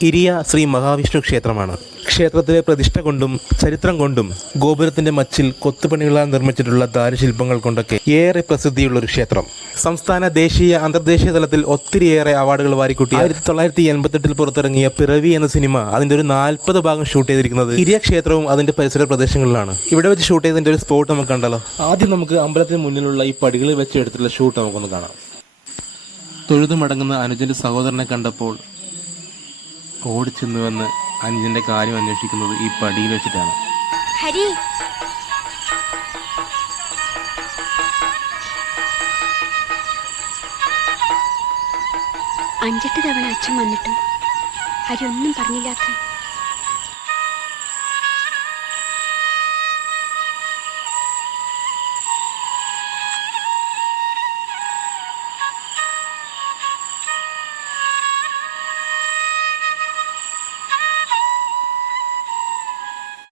ഇരിയ ശ്രീ മഹാവിഷ്ണു ക്ഷേത്രമാണ്. ക്ഷേത്രത്തിലെ പ്രതിഷ്ഠ കൊണ്ടും ചരിത്രം കൊണ്ടും ഗോപുരത്തിന്റെ മച്ചിൽ കൊത്തുപണികളാൽ നിർമ്മിച്ചിട്ടുള്ള ദാരുശില്പങ്ങൾ കൊണ്ടൊക്കെ ഏറെ പ്രസിദ്ധിയുള്ള ഒരു ക്ഷേത്രം. സംസ്ഥാന ദേശീയ അന്തർദേശീയ തലത്തിൽ ഒത്തിരിയേറെ അവാർഡുകൾ വാരിക്കൂട്ടി ആയിരത്തി തൊള്ളായിരത്തി എൺപത്തെട്ടിൽ പുറത്തിറങ്ങിയ പിറവി എന്ന സിനിമ അതിന്റെ ഒരു നാൽപ്പത് ഭാഗം ഷൂട്ട് ചെയ്തിരിക്കുന്നത് ഇരിയ ക്ഷേത്രവും അതിന്റെ പരിസര പ്രദേശങ്ങളിലാണ്. ഇവിടെ വെച്ച് ഷൂട്ട് ചെയ്തതിന്റെ ഒരു സ്പോട്ട് നമുക്ക് കണ്ടല്ലോ ആദ്യം നമുക്ക് അമ്പലത്തിന് മുന്നിലുള്ള ഈ പടികളിൽ വെച്ച് എടുത്തിട്ടുള്ള ഷൂട്ട് നമുക്കൊന്ന് കാണാം. തൊഴുതു മടങ്ങുന്ന അനുജന്റെ സഹോദരനെ കണ്ടപ്പോൾ ഓടിച്ചെന്നുവെന്ന് അനുജന്റെ കാര്യം അന്വേഷിക്കുന്നത് ഈ പടിയിൽ വെച്ചിട്ടാണ്. ഹരി. അഞ്ചെട്ട് തവണ അച്ഛൻ വന്നിട്ടും ഹരി ഒന്നും പറഞ്ഞില്ലാത്ര.